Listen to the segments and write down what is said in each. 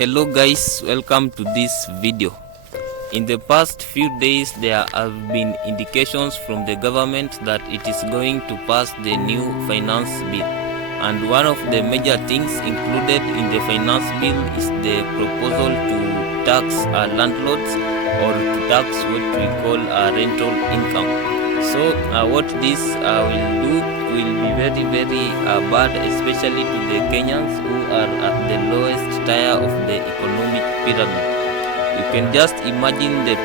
Hello guys, welcome to this video. In the past few days there have been indications from the government that it is going to pass the new finance bill, and one of the major things included in the finance bill is the proposal to tax landlords, or to tax what we call rental income. So what this will do will be very bad, especially to the Kenyans who are at the lowest tier of the economic pyramid. You can just imagine the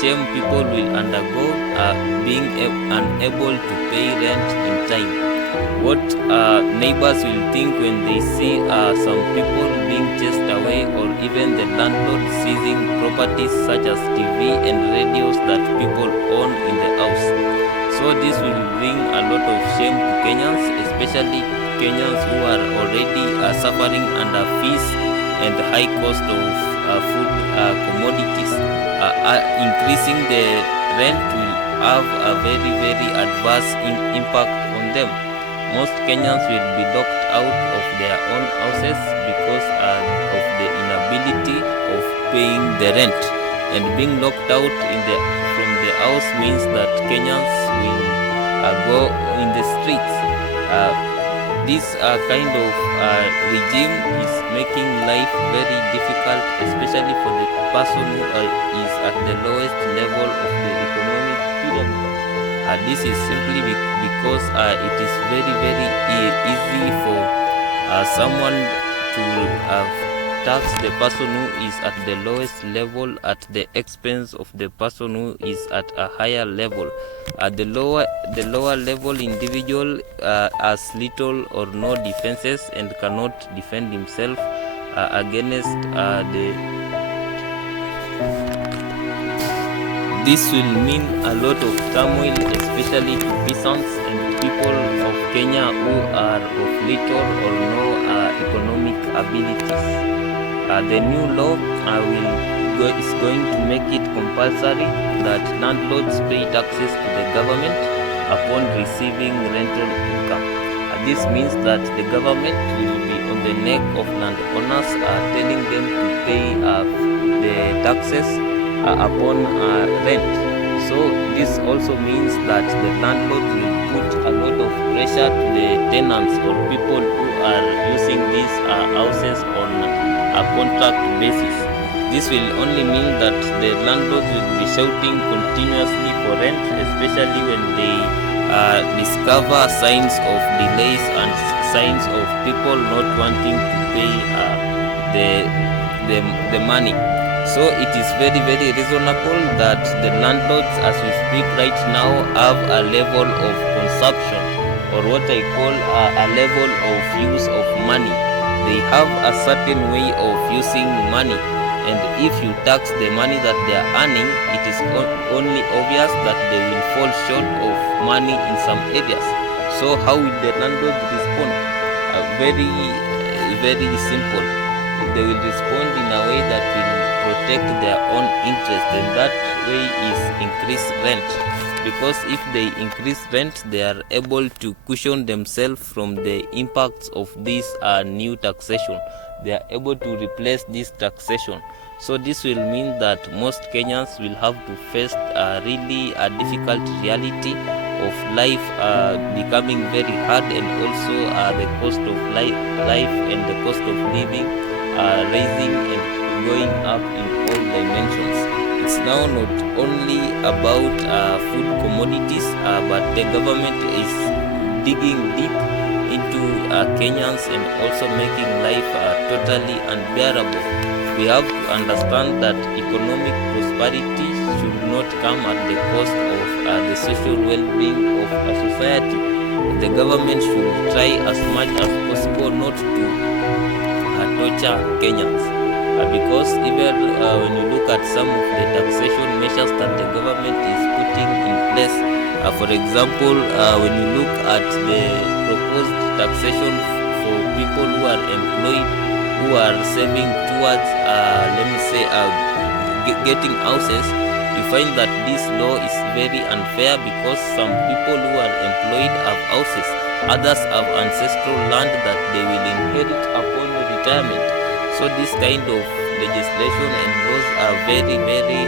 shame people will undergo being unable to pay rent in time. What neighbors will think when they see some people being chased away, or even the landlord seizing properties such as TV and radios that people own in the house. So this will bring a lot of shame to Kenyans, especially Kenyans who are already suffering under fees and high cost of food commodities. Increasing the rent will have a very adverse impact on them. Most Kenyans will be locked out of their own houses because of the inability of paying the rent. And being locked out from the house means that Kenyans will go in the streets. This kind of regime is making life very difficult, especially for the person who is at the lowest level of the economic pyramid. This is simply because it is very easy for someone to tax the person who is at the lowest level at the expense of the person who is at a higher level. The lower level individual has little or no defenses and cannot defend himself against This will mean a lot of turmoil, especially to peasants and people of Kenya who are of little or no economic abilities. The new law is going to make it compulsory that landlords pay taxes to the government upon receiving rental income. This means that the government will be on the neck of landowners, telling them to pay the taxes upon rent. So this also means that the landlords will put a lot of pressure to the tenants or people who are using these houses on a contract basis. This will only mean that the landlords will be shouting continuously for rent, especially when they discover signs of delays and signs of people not wanting to pay the money. So it is very reasonable that the landlords, as we speak right now, have a level of consumption, or what I call a level of use of money. They have a certain way of using money, and if you tax the money that they are earning, it is only obvious that they will fall short of money in some areas. So how will the landlords respond? Very simple. They will respond in a way that will protect their own interest, and that way is increase rent. Because if they increase rent, they are able to cushion themselves from the impacts of this new taxation. They are able to replace this taxation. So this will mean that most Kenyans will have to face a difficult reality of life becoming very hard, and also the cost of life and the cost of living rising and going up in all dimensions. It's now not only about food commodities, but the government is digging deep into Kenyans and also making life totally unbearable. We have to understand that economic prosperity should not come at the cost of the social well-being of a society. The government should try as much as possible not to torture Kenyans. Because even when you look at some of the taxation measures that the government is putting in place, for example, when you look at the proposed taxation for people who are employed, who are saving towards, getting houses, you find that this law is very unfair, because some people who are employed have houses, others have ancestral land that they will inherit upon retirement. So this kind of legislation and laws are very, very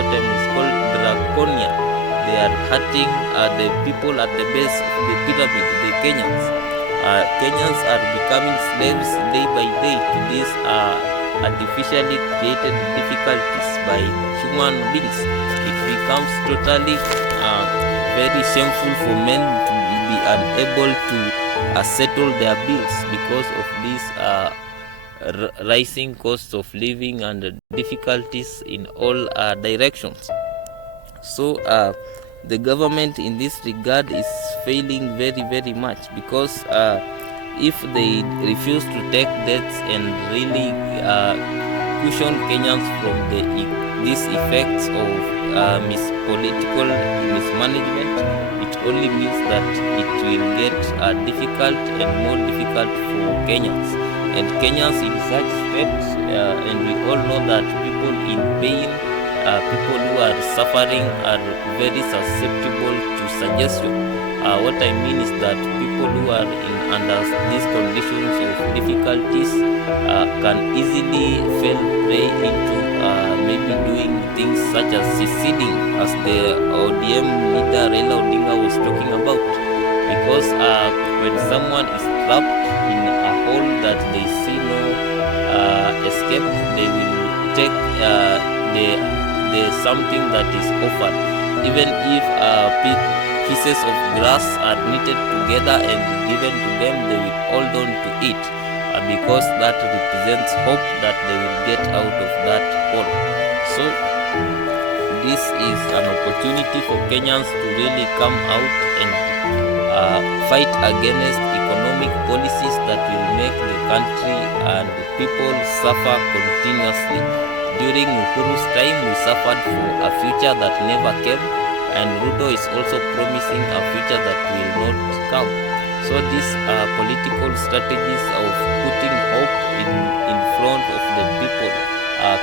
what is called draconian. They are hurting the people at the base of the pyramid, the Kenyans. Kenyans are becoming slaves day by day to these artificially created difficulties by human beings. It becomes totally very shameful for men to be unable to settle their bills because of these rising costs of living and difficulties in all directions. So the government in this regard is failing very, very much, because if they refuse to take debts and really cushion Kenyans from these effects of political mismanagement, it only means that it will get difficult and more difficult for Kenyans. And Kenyans in such steps, and we all know that people in pain, people who are suffering, are very susceptible to suggestion. What I mean is that people who are under these conditions of difficulties can easily fall prey into maybe doing things such as seceding, as the ODM leader Raila Odinga was talking about. Because when someone is trapped in a hole that they see no escape, they will take the something that is offered, even if pieces of grass are knitted together and given to them, they will hold on to it, because that represents hope that they will get out of that hole. So this is an opportunity for Kenyans to really come out and fight against economic policies that will make the country and the people suffer continuously. During Uhuru's time, we suffered for a future that never came, and Ruto is also promising a future that will not come. So these political strategies of putting hope in front of the people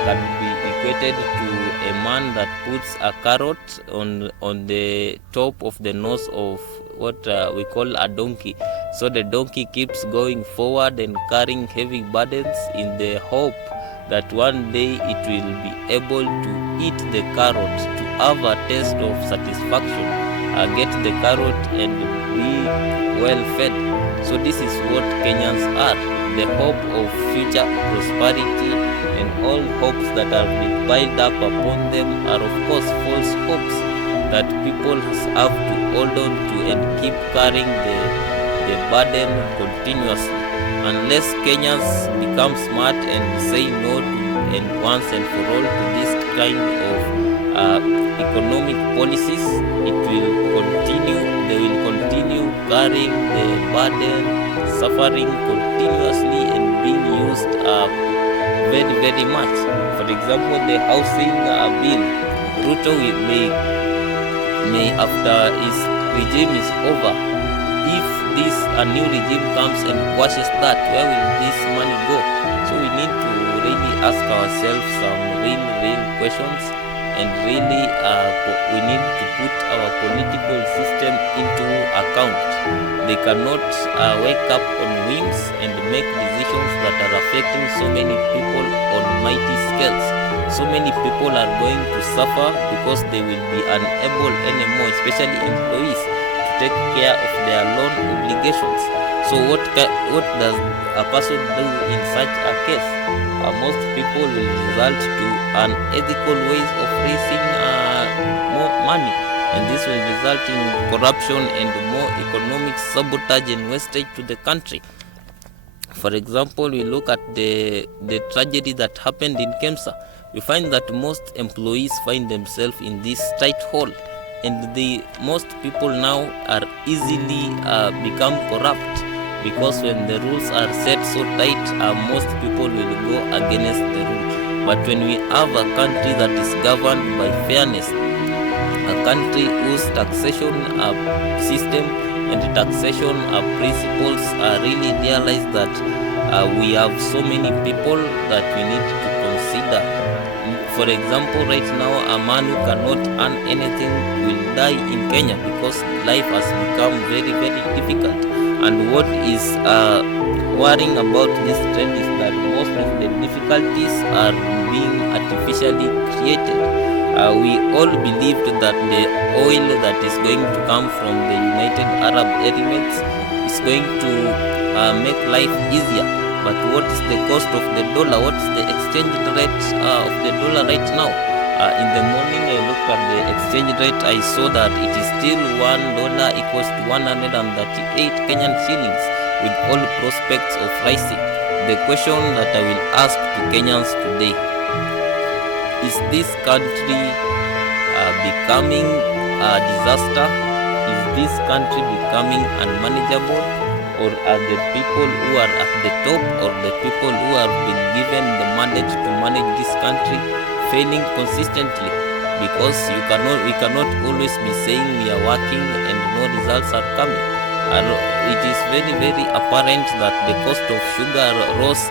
can be equated to a man that puts a carrot on the top of the nose of what we call a donkey. So the donkey keeps going forward and carrying heavy burdens in the hope that one day it will be able to eat the carrot, to have a taste of satisfaction, get the carrot and be well fed. So this is what Kenyans are, the hope of future prosperity, and all hopes that have been piled up upon them are of course false hopes that people have to hold on to and keep carrying the burden continuously. Unless Kenyans become smart and say no to, and once and for all, to this kind of economic policies, it will continue. They will continue carrying the burden, suffering continuously, and being used very, very much. For example, the housing bill, Ruto may after his regime is over, if this new regime comes and quashes that, where will this money go? So we need to really ask ourselves some real questions, and really we need to put our political system into account. They cannot wake up on whims and make decisions that are affecting so many people on mighty scales. So many people are going to suffer because they will be unable anymore, especially employees, take care of their loan obligations. So what does a person do in such a case? Most people will result to unethical ways of raising more money, and this will result in corruption and more economic sabotage and wastage to the country. For example, we look at the tragedy that happened in Kemsa. We find that most employees find themselves in this tight hole, and most people now are easily become corrupt, because when the rules are set so tight, most people will go against the rule. But when we have a country that is governed by fairness, a country whose taxation system and taxation principles really realize that we have so many people that we need to consider. For example, right now, a man who cannot earn anything will die in Kenya because life has become very, very difficult. And what is worrying about this trend is that most of the difficulties are being artificially created. We all believed that the oil that is going to come from the United Arab Emirates is going to make life easier. But what is the cost of the dollar? What is the exchange rate of the dollar right now? In the morning, I looked at the exchange rate. I saw that it is still $1 equals to 138 Kenyan shillings, with all prospects of rising. The question that I will ask to Kenyans today: is this country becoming a disaster? Is this country becoming unmanageable? Or are the people who are at the top, or the people who have been given the mandate to manage this country, failing consistently? Because we cannot always be saying we are working and no results are coming. It is very, very apparent that the cost of sugar rose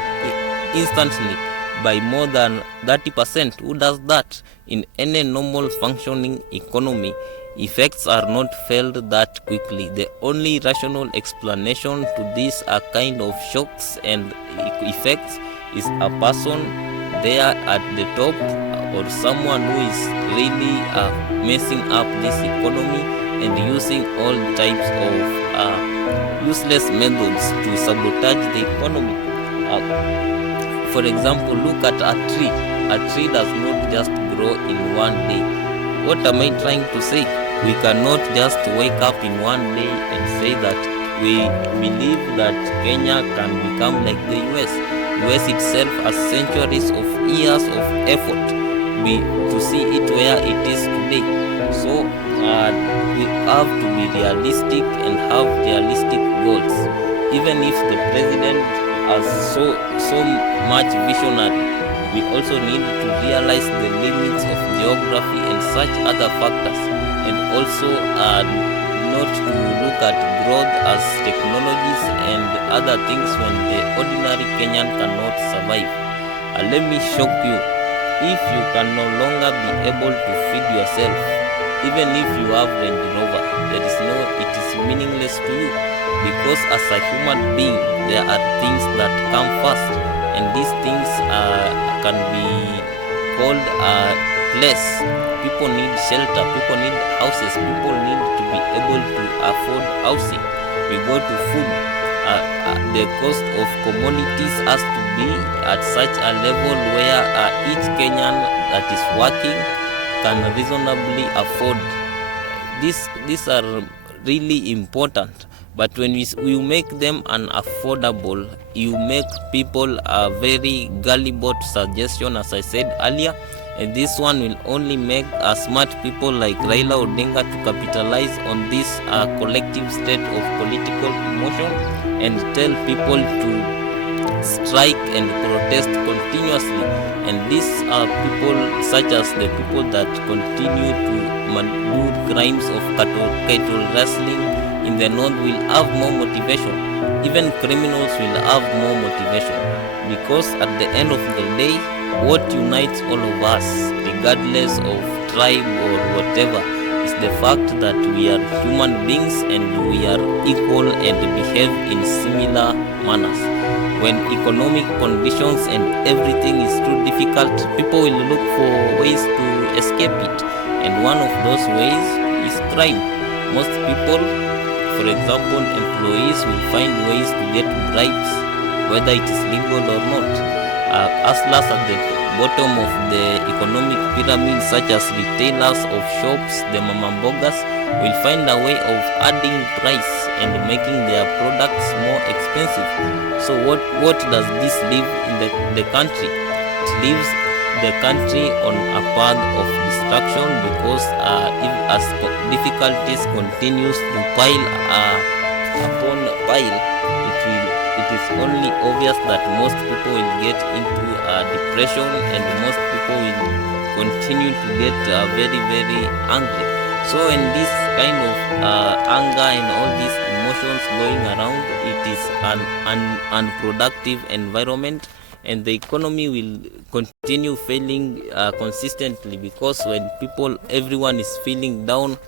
instantly by more than 30%. Who does that? In any normal functioning economy, effects are not felt that quickly. The only rational explanation to this kind of shocks and effects is a person there at the top, or someone who is really messing up this economy and using all types of useless methods to sabotage the economy. For example, look at a tree. A tree does not just grow in one day. What am I trying to say? We cannot just wake up in one day and say that we believe that Kenya can become like the US. US itself has centuries of years of effort to see it where it is today. So we have to be realistic and have realistic goals. Even if the president has so much visionary, we also need to realize the limits of geography and such other factors, and also not to look at growth as technologies and other things when the ordinary Kenyan cannot survive. Let me shock you. If you can no longer be able to feed yourself, even if you have Range Rover, it is meaningless to you, because as a human being, there are things that come first, and these things can be called a place. People need shelter, people need houses, people need to be able to afford housing. We go to food. The cost of commodities has to be at such a level where each Kenyan that is working can reasonably afford. These are really important. But when you make them unaffordable, you make people a very gullible suggestion, as I said earlier. And this one will only make smart people like Raila Odinga to capitalize on this collective state of political emotion and tell people to strike and protest continuously. And these are people such as the people that continue to do crimes of cattle wrestling in the north will have more motivation. Even criminals will have more motivation, because at the end of the day, what unites all of us, regardless of tribe or whatever, is the fact that we are human beings and we are equal and behave in similar manners. When economic conditions and everything is too difficult, people will look for ways to escape it, and one of those ways is crime. Most people, for example, employees will find ways to get bribes, whether it is legal or not. Hustlers at the bottom of the economic pyramid, such as retailers of shops, the mamambogas, will find a way of adding price and making their products more expensive. So what does this leave in the country? It leaves the country on a path of destruction, because if as difficulties continues to pile upon pile, it is only obvious that most people will get into depression, and most people will continue to get very, very angry. So in this kind of anger and all these emotions going around, it is an unproductive environment, and the economy will continue failing consistently, because when everyone is feeling down,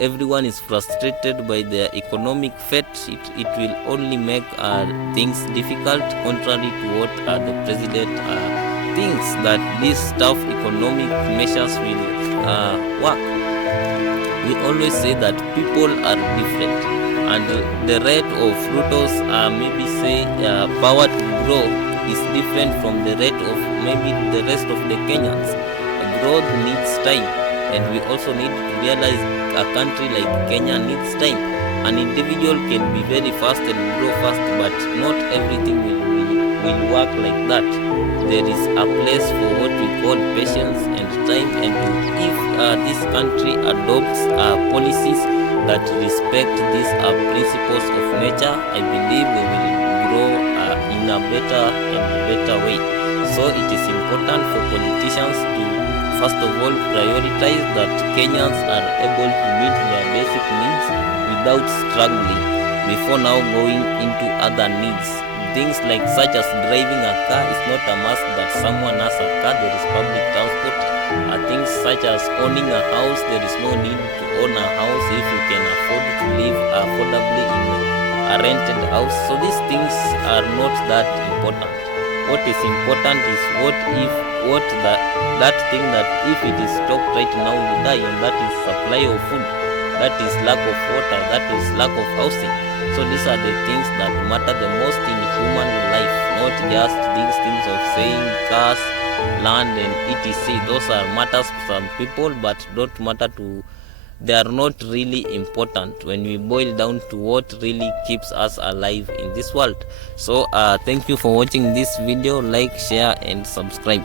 everyone is frustrated by their economic fate, it will only make things difficult, contrary to what the president thinks that these tough economic measures will work. We always say that people are different, and the rate of Ruto's maybe say power to grow is different from the rate of maybe the rest of the Kenyans. Growth needs time, and we also need to realize a country like Kenya needs time. An individual can be very fast and grow fast, but not everything will work like that. There is a place for what we call patience and time, and if this country adopts policies that respect these principles of nature, I believe we will grow in a better way. So it is important for politicians to first of all prioritize that Kenyans are able to meet their basic needs without struggling before now going into other needs. Things like such as driving a car is not a must that someone has a car. There is public transport. Things such as owning a house, there is no need to own a house if you can afford to live affordably in a rented house. So these things are not that important. What is important is that thing that if it is stopped right now you die, and that is supply of food, that is lack of water, that is lack of housing. So these are the things that matter the most in human life, not just these things of saying cars, land and etc. Those are matters to some people, but don't matter to, they are not really important when we boil down to what really keeps us alive in this world. So thank you for watching this video. Like, share and subscribe.